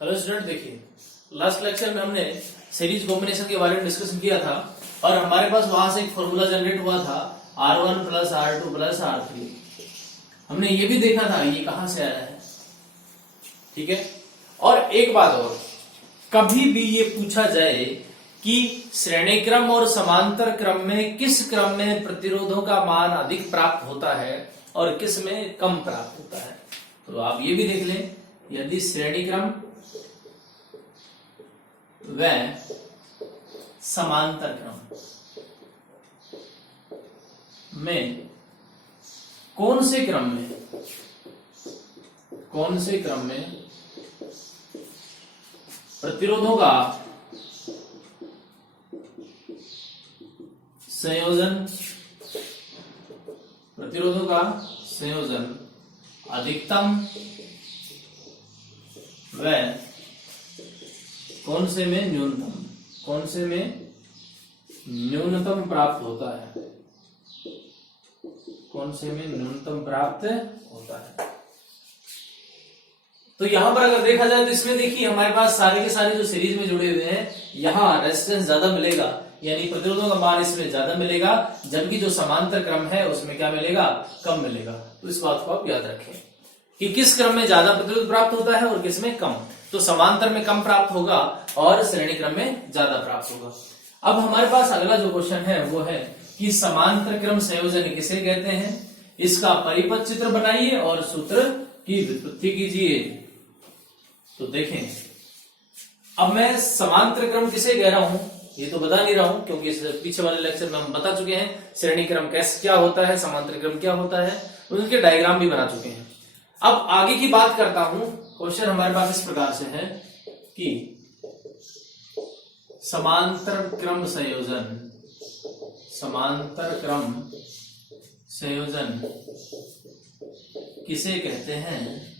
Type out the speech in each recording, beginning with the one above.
Hello student, देखिए last lecture में हमने सीरीज कॉम्बिनेशन के बारे में डिस्कशन किया था और हमारे पास वहां से एक फॉर्मूला जनरेट हुआ था R1 plus R2 plus R3। हमने ये भी देखा था ये कहां से आया है, ठीक है। और एक बात और, कभी भी ये पूछा जाए कि श्रेणी क्रम और समांतर क्रम में किस क्रम में प्रतिरोधों का मान अधिक प्राप्त होता है और किस में कम प्राप्त होता है, तो आप ये भी देख लें। यदि श्रेणी क्रम व समांतर क्रम में कौन से क्रम में प्रतिरोधों का संयोजन अधिकतम व कौन से में न्यूनतम प्राप्त होता है, तो यहां पर अगर देखा जाए तो इसमें देखिए हमारे पास सारे के सारे जो सीरीज में जुड़े हुए हैं, यहाँ रेजिस्टेंस ज्यादा मिलेगा, यानी प्रतिरोधों का मान इसमें ज्यादा मिलेगा, जबकि जो समांतर क्रम है उसमें क्या मिलेगा, कम मिलेगा। तो इस बात को आप याद रखें कि किस क्रम में ज्यादा प्रतिरोध प्राप्त होता है और किस में कम। तो समांतर में कम प्राप्त होगा और श्रेणी क्रम में ज्यादा प्राप्त होगा। अब हमारे पास अगला जो क्वेश्चन है वो है कि समांतर क्रम संयोजन किसे कहते हैं, इसका परिपथ चित्र बनाइए और सूत्र की व्युत्पत्ति कीजिए। तो देखें, अब मैं समांतर क्रम किसे कह रहा हूं ये तो बता नहीं रहा हूं, क्योंकि इस पीछे वाले लेक्चर में हम बता चुके हैं श्रेणी क्रम कैसे क्या होता है, समांतर क्रम क्या होता है, उनके डायग्राम भी बना चुके हैं। अब आगे की बात करता हूं। क्वेश्चन हमारे पास इस प्रकार से है कि समांतर क्रम संयोजन किसे कहते हैं,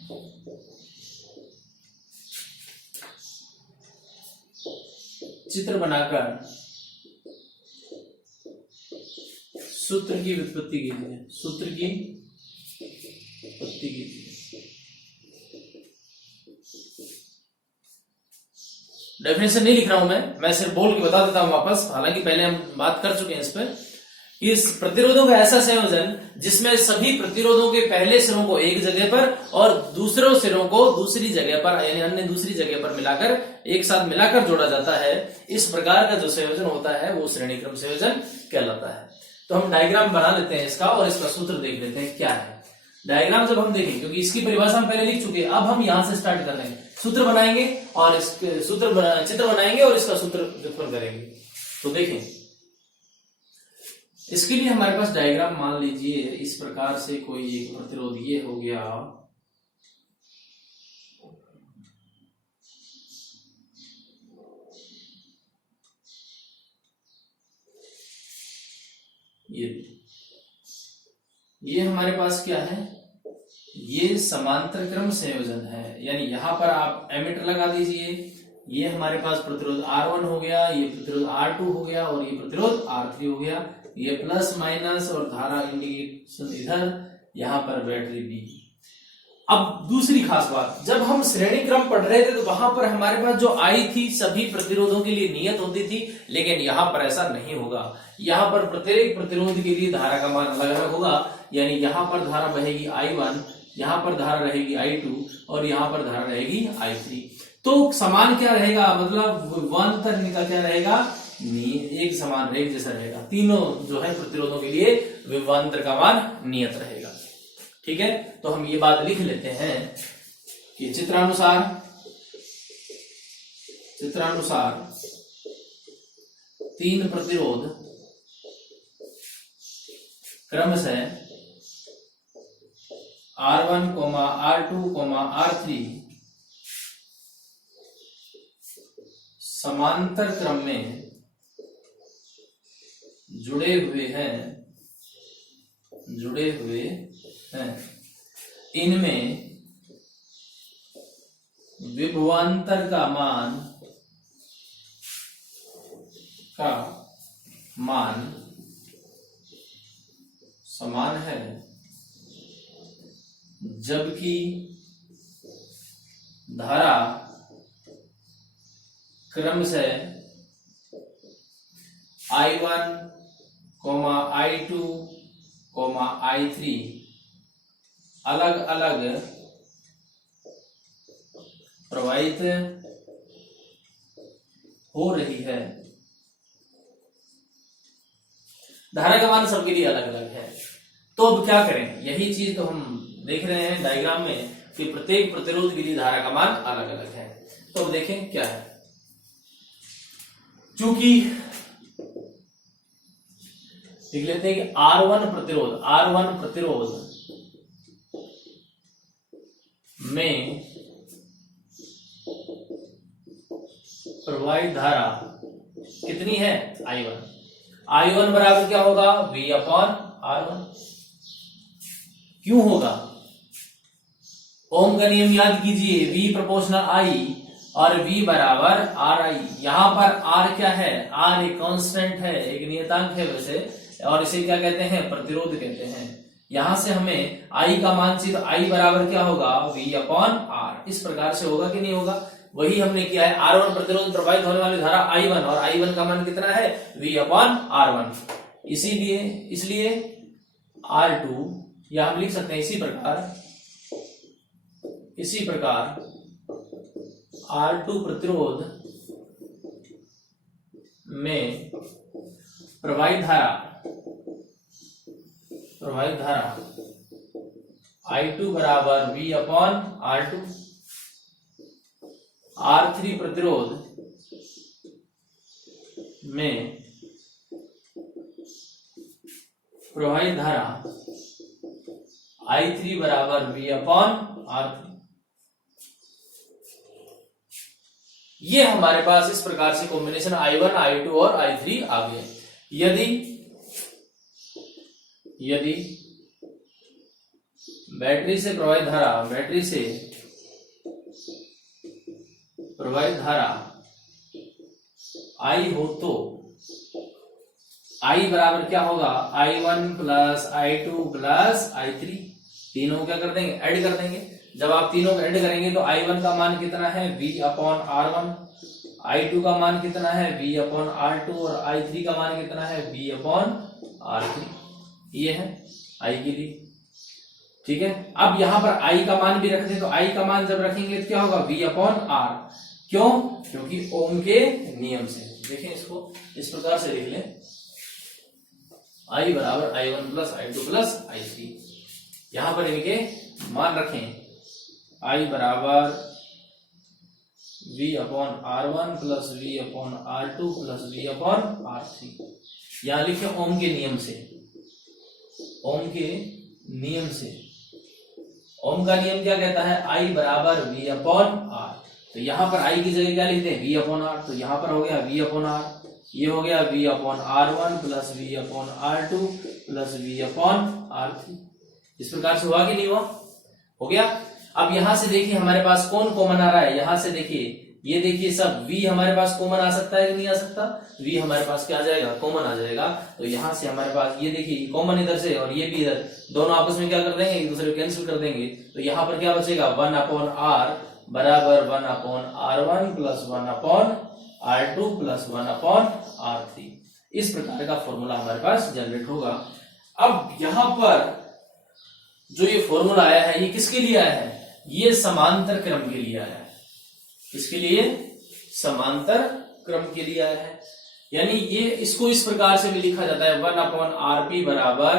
चित्र बनाकर सूत्र की व्युत्पत्ति कीजिए। डेफिनेशन नहीं लिख रहा हूं मैं सिर्फ बोल के बता देता हूं वापस, हालांकि पहले हम बात कर चुके हैं इस पर। इस प्रतिरोधों का ऐसा संयोजन जिसमें सभी प्रतिरोधों के पहले सिरों को एक जगह पर और दूसरे सिरों को दूसरी जगह पर, यानी अन्य दूसरी जगह पर मिलाकर एक साथ मिलाकर जोड़ा जाता है, इस प्रकार का जो संयोजन होता है वो श्रेणी क्रम संयोजन कहलाता है। तो हम डायग्राम बना लेते हैं इसका और इसका सूत्र देख लेते हैं क्या है। डायग्राम जब हम देखें, क्योंकि इसकी परिभाषा हम पहले लिख चुके हैं, अब हम यहां से स्टार्ट कर रहे हैं, सूत्र बनाएंगे और इसके चित्र बनाएंगे और इसका सूत्र व्युत्पन्न करेंगे। तो देखें, इसके लिए हमारे पास डायग्राम मान लीजिए इस प्रकार से कोई एक प्रतिरोध ये हो गया, ये हमारे पास क्या है, ये समांतर क्रम संयोजन है, यानी यहां पर आप एमीटर लगा दीजिए। ये हमारे पास प्रतिरोध R1 हो गया, ये प्रतिरोध R2 हो गया और ये प्रतिरोध R3 हो गया। ये प्लस माइनस और धारा इंडिकेशन इधर, यहां पर बैटरी B। अब दूसरी खास बात, जब हम श्रेणी क्रम पढ़ रहे थे तो वहां पर हमारे पास जो I थी सभी प्रतिरोधों के लिए नियत होती थी, लेकिन यहां पर ऐसा नहीं होगा। यहां पर प्रत्येक प्रतिरोध के लिए धारा का मान अलग अलग होगा, यानी यहां पर धारा बहेगी I1, यहां पर धारा रहेगी I2 और यहां पर धारा रहेगी I3। तो समान क्या रहेगा, मतलब विभवांतर का क्या रहेगा, एक समान एक जैसा रहेगा। तीनों जो है प्रतिरोधों के लिए विभवांतर का मान नियत रहेगा, ठीक है। तो हम ये बात लिख लेते हैं कि चित्रानुसार तीन प्रतिरोध क्रमशः R1, R2, R3 समांतर क्रम में जुड़े हुए हैं। इनमें विभवांतर का मान समान है, जबकि धारा क्रमशः I1, I2, I3 अलग अलग प्रवाहित हो रही है। धारा का मान सबके लिए अलग अलग है। तो अब क्या करें, यही चीज तो हम देख रहे हैं डायग्राम में कि प्रत्येक प्रतिरोध के लिए धारा का मान अलग अलग है। तो अब देखें क्या है। चूंकि लिख लेते हैं कि R1 प्रतिरोध में प्रवाहित धारा कितनी है, I1 बराबर क्या होगा, V/R1। क्यों होगा, ओम का नियम याद कीजिए, V प्रोपोर्शनल I और V बराबर RI। यहां पर R क्या है, R एक कांस्टेंट है, एक नियतांक है वैसे, और इसे क्या कहते हैं, प्रतिरोध कहते हैं। यहां से हमें I का मान चाहिए, तो I बराबर क्या होगा, V/R। इस प्रकार से होगा कि नहीं होगा, वही हमने किया है। R1 प्रतिरोध प्रवाहित होने वाली धारा I1, और I1 का मान कितना है, V/R1। इसलिए R2, या हम लिख सकते हैं इसी प्रकार R2 प्रतिरोध में प्रवाहित धारा I2 बराबर V/R2। R3 प्रतिरोध में प्रवाहित धारा I3 बराबर V/R3। ये हमारे पास इस प्रकार से कॉम्बिनेशन I1, I2 और I3 आ गए। यदि बैटरी से प्रवाहित धारा I हो तो I बराबर क्या होगा, I1 plus I2 plus I3। तीनों क्या कर देंगे, ऐड कर देंगे। जब आप तीनों को ऐड करेंगे तो I1 का मान कितना है, V/R1, I2 का मान कितना है, V/R2, और I3 का मान कितना है, V/R3। ये है I के लिए, ठीक है। अब यहां पर I का मान भी रखते हैं, तो I का मान जब रखेंगे तो क्या होगा, V/R। क्यों, क्योंकि ओम के नियम से। देखें इसको इस प्रकार से लिख लें, I बराबर I1 plus I2 plus I3। यहां पर इनके मान रखें, I बराबर V/R1 plus V/R2 plus V/R3। यहां लिखे ओम के नियम से। ओम का नियम क्या कहता है, I बराबर V/R। तो यहां पर I की जगह क्या लिखते हैं, V/R। तो यहां पर हो गया V/R, ये हो गया V/R1 plus V/R2 plus V/R3। इस प्रकार से हुआ कि नहीं हुआ, हो गया। अब यहां से देखिए हमारे पास कौन कॉमन आ रहा है, यहां से देखिए, ये देखिए सब V हमारे पास कॉमन आ सकता है कि नहीं आ सकता, V हमारे पास क्या आ जाएगा, कॉमन आ जाएगा। तो यहां से हमारे पास ये देखिए कॉमन इधर से और ये भी इधर, दोनों आपस में क्या कर देंगे, एक दूसरे को कैंसिल कर देंगे। तो यहां पर क्या बचेगा, 1/R बराबर 1/R1 plus 1/R2 plus 1/R3। इस प्रकार का फॉर्मूला हमारे पास जनरेट होगा। अब यहां पर जो ये फॉर्मूला आया है, ये किसके लिए आया है, ये समांतर क्रम के लिए आया है। किसके लिए, समांतर क्रम के लिए आया है। यानी ये इसको इस प्रकार से भी लिखा जाता है, 1/RP बराबर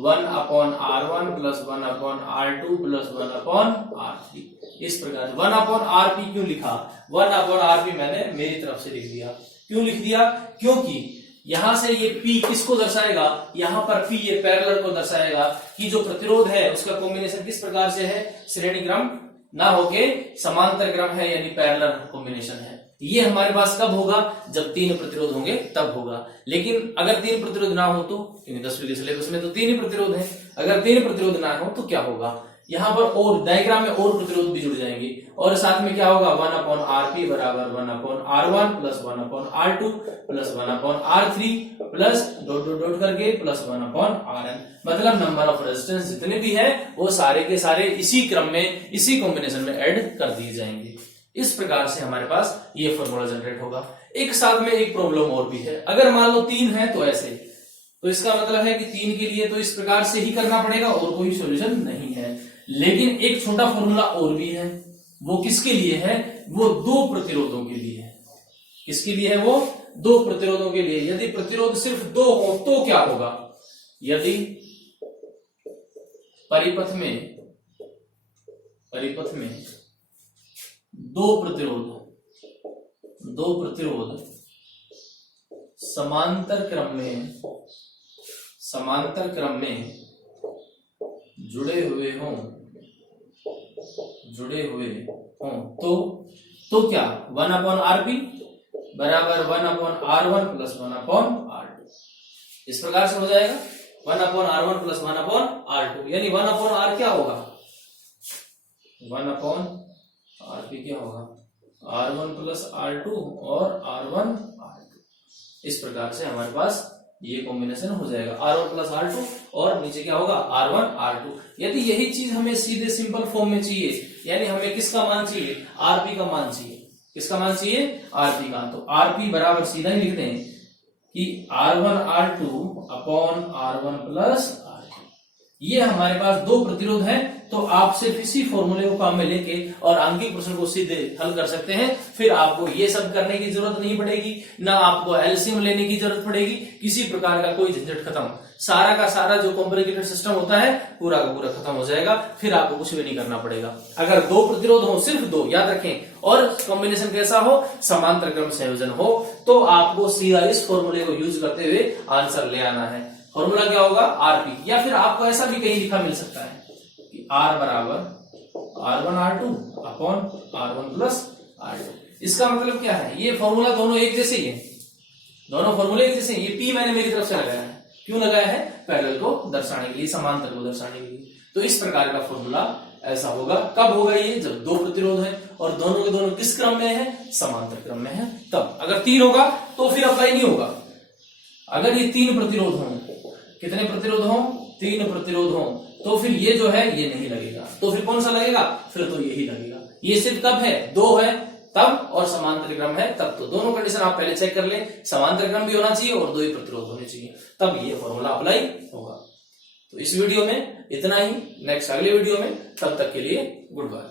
1/R1 plus 1/R2 plus 1/R3। इस प्रकार 1/RP क्यों लिखा, 1/RP मैंने मेरी तरफ से लिख दिया। क्यों लिख दिया, क्योंकि यहां से ये P किसको दर्शाएगा, यहां पर P ये पैरेलल को दर्शाएगा कि जो प्रतिरोध है उसका कॉम्बिनेशन किस प्रकार से है, श्रेणी क्रम ना होके समांतर क्रम है, यानी पैरेलल कॉम्बिनेशन है। ये हमारे पास कब होगा, जब 3 प्रतिरोध होंगे तब होगा। लेकिन अगर 3 प्रतिरोध ना हो तो, 10वीं के सिलेबस में तो 3 ही प्रतिरोध है, अगर 3 प्रतिरोध ना हो तो क्या होगा, यहां पर और डायग्राम में और प्रतिरोध भी जुड़ जाएंगे, और साथ में क्या होगा, 1/RP बराबर 1/R1 plus 1/R2 plus 1/R3 plus dot dot dot करके प्लस 1/RN। मतलब नंबर ऑफ रेजिस्टेंस जितने भी है वो सारे के सारे इसी क्रम में, इसी कॉम्बिनेशन में ऐड कर दिए जाएंगे। इस प्रकार से हमारे पास ये फॉर्मूला जनरेट होगा। एक साथ में एक प्रॉब्लम और भी है, अगर मान लो 3 है तो ऐसे, तो इसका मतलब है कि 3 के लिए तो इस प्रकार से ही करना पड़ेगा और कोई सॉल्यूशन नहीं है। लेकिन एक छोटा फॉर्मूला और भी है, वो किसके लिए है? वो 2 प्रतिरोधों के लिए है। किसके लिए है? वो 2 प्रतिरोधों के लिए। यदि प्रतिरोध सिर्फ 2 हो तो क्या होगा? यदि परिपथ में 2 प्रतिरोध समांतर क्रम में जुड़े हुए हों तो क्या 1/Rp बराबर 1/R1 प्लस 1/R2 इस प्रकार से हो जाएगा। 1/R1 प्लस 1/R2 यानी 1/R क्या होगा? 1/Rp क्या होगा? R1 प्लस R2 और R1 R2। इस प्रकार से हमारे पास ये कॉम्बिनेशन हो जाएगा, R1 प्लस R2 और नीचे क्या होगा? R1 R2। यदि यही चीज हमें सीधे सिंपल फॉर्म में चाहिए, यानी हमें किसका मान चाहिए? Rp का मान चाहिए। किसका मान चाहिए? Rp का। तो Rp बराबर सीधा ही लिख दें कि R1 R2 upon R1 plus R2। ये हमारे पास 2 प्रतिरोध है, तो आप सिर्फ इसी फॉर्मूले को काम में लेके और अंकित प्रश्न को सीधे हल कर सकते हैं। फिर आपको ये सब करने की जरूरत नहीं पड़ेगी, ना आपको एलसीएम लेने की जरूरत पड़ेगी, किसी प्रकार का कोई झंझट खत्म। सारा का सारा जो कॉम्प्लिकेटेड सिस्टम होता है पूरा का पूरा खत्म हो जाएगा, फिर आपको कुछ भी नहीं करना पड़ेगा। अगर 2 प्रतिरोध हो, सिर्फ 2 याद रखें, और कॉम्बिनेशन कैसा हो? समांतर क्रम संयोजन हो, तो आपको सीधा इस फॉर्मूले को यूज करते हुए आंसर ले आना है। फॉर्मूला क्या होगा? Rp, या फिर आपको ऐसा भी कहीं लिखा मिल सकता है कि R बराबर R1 R2 upon R1 plus R2। इसका मतलब क्या है? ये फॉर्मूला दोनों एक जैसे ही है, दोनों फॉर्मूले एक जैसे हैं। ये P मैंने मेरी तरफ से लगाया है, क्यों लगाया है? पैरेलल को दर्शाने के लिए, समांतर को दर्शाने के लिए। तो इस प्रकार का फॉर्मूला ऐसा होगा। कब होगा ये? जब 2 प्रतिरोध है और दोनों के दोनों किस क्रम में है? समांतर क्रम में है। तब अगर 3 होगा तो फिर अप्लाई नहीं होगा। अगर ये 3 प्रतिरोध हों, कितने प्रतिरोध हों? 3 प्रतिरोध हों, तो फिर ये जो है ये नहीं लगेगा। तो फिर कौन सा लगेगा? फिर तो यही लगेगा। ये सिर्फ कब है? 2 है तब, और समांतर क्रम है तब। तो दोनों कंडीशन आप पहले चेक कर लें, समांतर क्रम भी होना चाहिए और 2 ही प्रतिरोध होने चाहिए, तब ये फॉर्मूला अप्लाई होगा। तो इस वीडियो में इतना ही, नेक्स्ट अगले वीडियो में, तब तक के लिए गुड बाय।